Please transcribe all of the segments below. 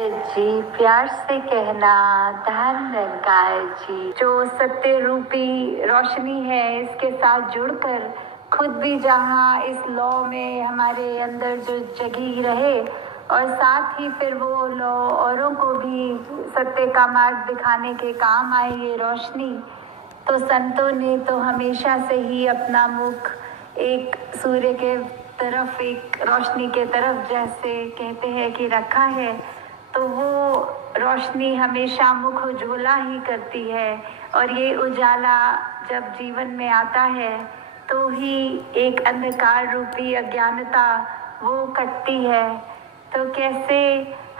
जी प्यार से कहना धन निरंकार जी, जो सत्य रूपी रोशनी है इसके साथ जुड़कर खुद भी जहाँ इस लॉ में हमारे अंदर जो जगी रहे और साथ ही फिर वो लॉ औरों को भी सत्य का मार्ग दिखाने के काम आए ये रोशनी। तो संतों ने तो हमेशा से ही अपना मुख एक सूर्य के तरफ, एक रोशनी के तरफ जैसे कहते हैं कि रखा है, तो वो रोशनी हमेशा मुख उज्ज्वला ही करती है। और ये उजाला जब जीवन में आता है तो ही एक अंधकार रूपी अज्ञानता वो कटती है। तो कैसे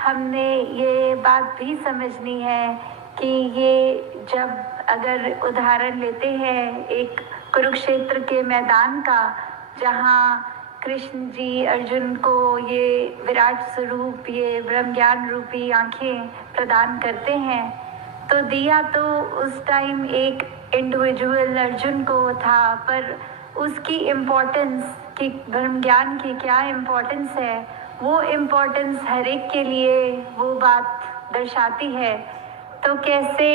हमने ये बात भी समझनी है कि ये जब अगर उदाहरण लेते हैं एक कुरुक्षेत्र के मैदान का, जहाँ कृष्ण जी अर्जुन को ये विराट स्वरूप, ये ब्रह्म ज्ञान रूपी आंखें प्रदान करते हैं, तो दिया तो उस टाइम एक इंडिविजुअल अर्जुन को था, पर उसकी इम्पोर्टेंस कि ब्रह्म ज्ञान की क्या इम्पोर्टेंस है, वो इम्पोर्टेंस हर एक के लिए वो बात दर्शाती है। तो कैसे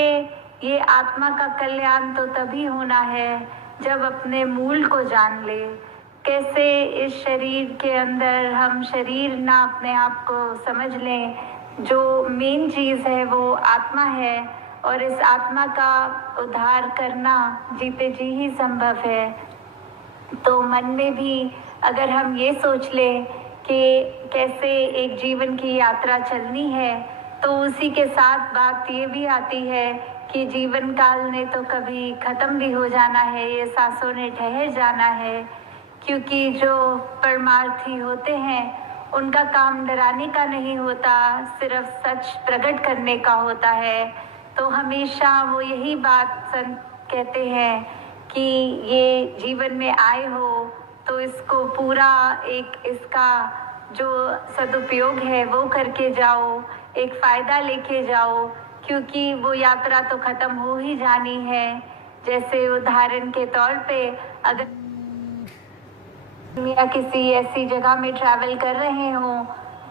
ये आत्मा का कल्याण तो तभी होना है जब अपने मूल को जान ले। कैसे इस शरीर के अंदर हम शरीर ना अपने आप को समझ लें, जो मेन चीज़ है वो आत्मा है, और इस आत्मा का उद्धार करना जीते जी ही संभव है। तो मन में भी अगर हम ये सोच लें कि कैसे एक जीवन की यात्रा चलनी है, तो उसी के साथ बात ये भी आती है कि जीवन काल ने तो कभी ख़त्म भी हो जाना है, ये सांसों ने ठहर जाना है, क्योंकि जो परमार्थी होते हैं उनका काम डराने का नहीं होता, सिर्फ सच प्रकट करने का होता है। तो हमेशा वो यही बात संत कहते हैं कि ये जीवन में आए हो तो इसको पूरा एक इसका जो सदुपयोग है वो करके जाओ, एक फ़ायदा लेके जाओ, क्योंकि वो यात्रा तो ख़त्म हो ही जानी है। जैसे उदाहरण के तौर पे अगर या किसी ऐसी जगह में ट्रैवल कर रहे हों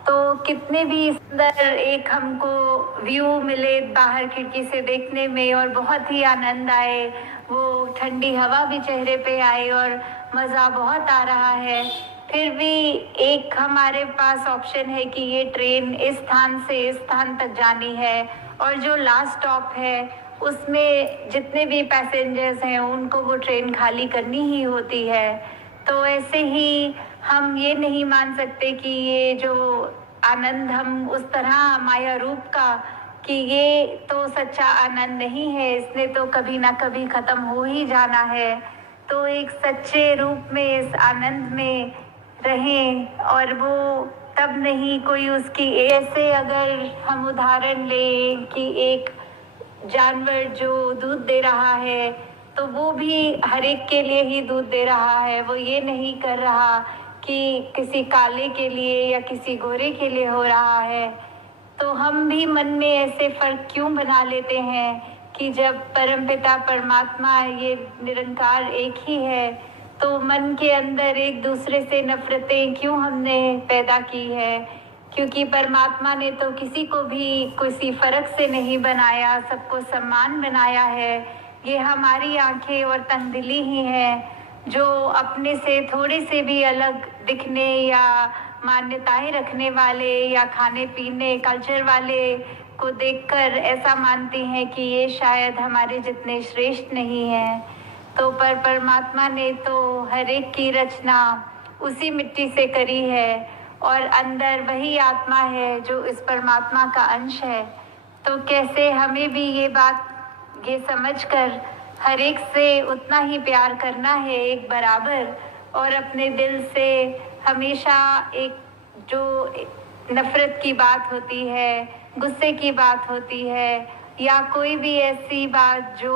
तो कितने भी सुंदर एक हमको व्यू मिले बाहर खिड़की से देखने में और बहुत ही आनंद आए, वो ठंडी हवा भी चेहरे पे आए और मज़ा बहुत आ रहा है, फिर भी एक हमारे पास ऑप्शन है कि ये ट्रेन इस स्थान से इस स्थान तक जानी है, और जो लास्ट स्टॉप है उसमें जितने भी पैसेंजर्स हैं उनको वो ट्रेन खाली करनी ही होती है। तो ऐसे ही हम ये नहीं मान सकते कि ये जो आनंद हम उस तरह माया रूप का, कि ये तो सच्चा आनंद नहीं है, इसने तो कभी ना कभी ख़त्म हो ही जाना है। तो एक सच्चे रूप में इस आनंद में रहें, और वो तब नहीं कोई उसकी ऐसे अगर हम उदाहरण लें कि एक जानवर जो दूध दे रहा है तो वो भी हर एक के लिए ही दूध दे रहा है, वो ये नहीं कर रहा कि किसी काले के लिए या किसी गोरे के लिए हो रहा है। तो हम भी मन में ऐसे फ़र्क क्यों बना लेते हैं कि जब परमपिता परमात्मा ये निरंकार एक ही है, तो मन के अंदर एक दूसरे से नफ़रतें क्यों हमने पैदा की है, क्योंकि परमात्मा ने तो किसी को भी किसी फ़र्क से नहीं बनाया, सबको समान बनाया है। ये हमारी आंखें और तंगदिली ही है जो अपने से थोड़े से भी अलग दिखने या मान्यताएं रखने वाले या खाने पीने कल्चर वाले को देखकर ऐसा मानती हैं कि ये शायद हमारे जितने श्रेष्ठ नहीं हैं। तो पर परमात्मा ने तो हर एक की रचना उसी मिट्टी से करी है, और अंदर वही आत्मा है जो इस परमात्मा का अंश है। तो कैसे हमें भी ये बात ये समझकर हर एक से उतना ही प्यार करना है, एक बराबर, और अपने दिल से हमेशा एक जो नफ़रत की बात होती है, गुस्से की बात होती है, या कोई भी ऐसी बात जो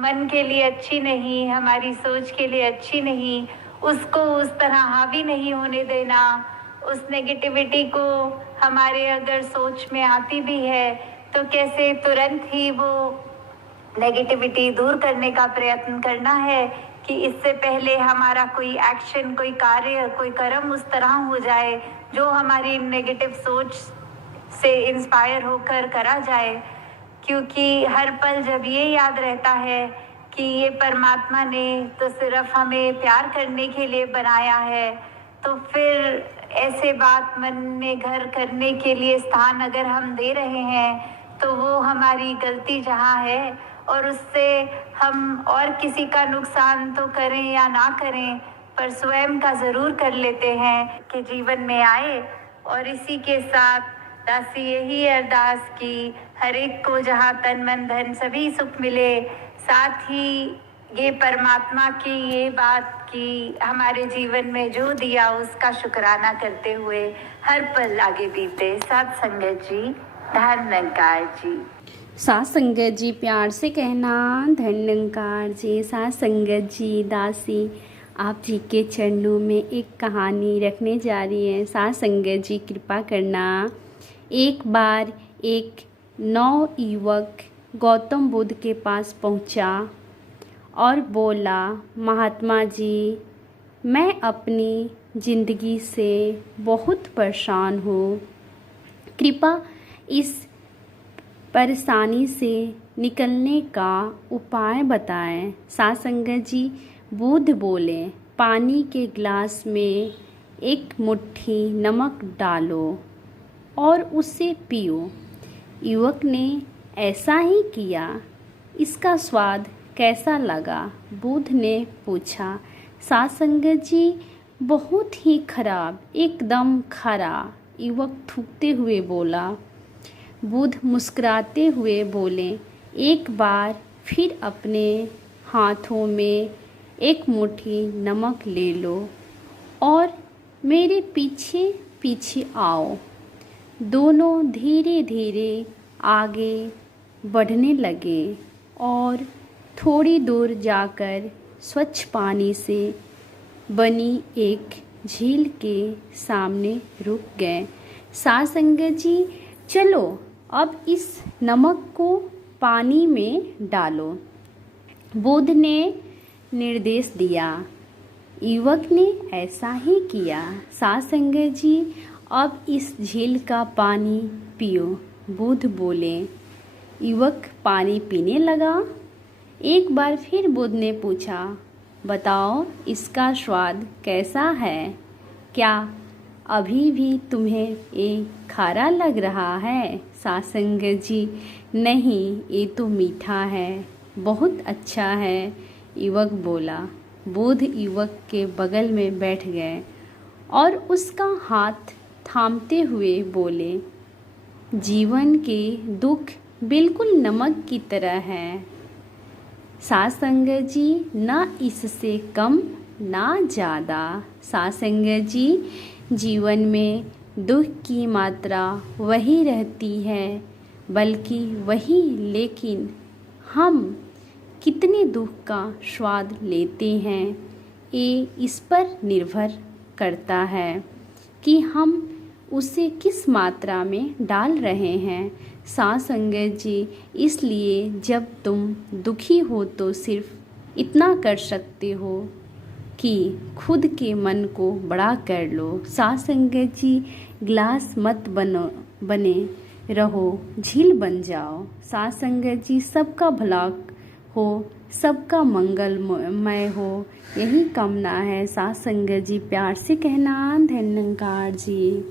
मन के लिए अच्छी नहीं, हमारी सोच के लिए अच्छी नहीं, उसको उस तरह हावी नहीं होने देना। उस नेगेटिविटी को हमारे अगर सोच में आती भी है तो कैसे तुरंत ही वो नेगेटिविटी दूर करने का प्रयत्न करना है कि इससे पहले हमारा कोई एक्शन, कोई कार्य, कोई कर्म उस तरह हो जाए जो हमारी नेगेटिव सोच से इंस्पायर होकर करा जाए, क्योंकि हर पल जब ये याद रहता है कि ये परमात्मा ने तो सिर्फ हमें प्यार करने के लिए बनाया है, तो फिर ऐसे बात मन में घर करने के लिए स्थान अगर हम दे रहे हैं तो वो हमारी गलती जहाँ है, और उससे हम और किसी का नुकसान तो करें या ना करें पर स्वयं का ज़रूर कर लेते हैं कि जीवन में आए। और इसी के साथ दासी यही अरदास की हर एक को जहाँ तन मन धन सभी सुख मिले, साथ ही ये परमात्मा की ये बात कि हमारे जीवन में जो दिया उसका शुक्राना करते हुए हर पल आगे बीते। साथ संगत जी, धन निरंकार जी। साथ संगत जी प्यार से कहना धन निरंकार जी। साथ संगत जी, दासी आप जी के चरणों में एक कहानी रखने जा रही है। साथ संगत जी कृपा करना। एक बार एक नवयुवक गौतम बुद्ध के पास पहुंचा और बोला, महात्मा जी, मैं अपनी ज़िंदगी से बहुत परेशान हूँ, कृपया इस परेशानी से निकलने का उपाय बताएं। साथ संगत जी, बुद्ध बोले, पानी के गिलास में एक मुट्ठी नमक डालो और उसे पियो। युवक ने ऐसा ही किया। इसका स्वाद कैसा लगा? बुद्ध ने पूछा। साथ संगत जी, बहुत ही खराब, एकदम खरा, युवक थूकते हुए बोला। बुद्ध मुस्कुराते हुए बोले, एक बार फिर अपने हाथों में एक मुट्ठी नमक ले लो और मेरे पीछे पीछे आओ। दोनों धीरे धीरे आगे बढ़ने लगे और थोड़ी दूर जाकर स्वच्छ पानी से बनी एक झील के सामने रुक गए। साथ संगत जी, चलो अब इस नमक को पानी में डालो, बुद्ध ने निर्देश दिया। युवक ने ऐसा ही किया। साथ संगत जी, अब इस झील का पानी पियो, बुद्ध बोले। युवक पानी पीने लगा। एक बार फिर बुद्ध ने पूछा, बताओ इसका स्वाद कैसा है? क्या अभी भी तुम्हें ये खारा लग रहा है? साथ संगत जी, नहीं, ये तो मीठा है, बहुत अच्छा है, युवक बोला। बुद्ध युवक के बगल में बैठ गए और उसका हाथ थामते हुए बोले, जीवन के दुख बिल्कुल नमक की तरह है। साथ संगत जी, ना इससे कम ना ज़्यादा। साथ संगत जी, जीवन में दुख की मात्रा वही रहती है, बल्कि वही, लेकिन हम कितने दुख का स्वाद लेते हैं, ये इस पर निर्भर करता है कि हम उसे किस मात्रा में डाल रहे हैं। साथ संगत जी, इसलिए जब तुम दुखी हो तो सिर्फ इतना कर सकते हो कि खुद के मन को बड़ा कर लो। साथ संगत जी, गिलास मत बने रहो, झील बन जाओ। साथ संगत जी, सबका भला हो, सबका मंगलमय हो, यही कामना है। साथ संगत जी प्यार से कहना धन निरंकार जी।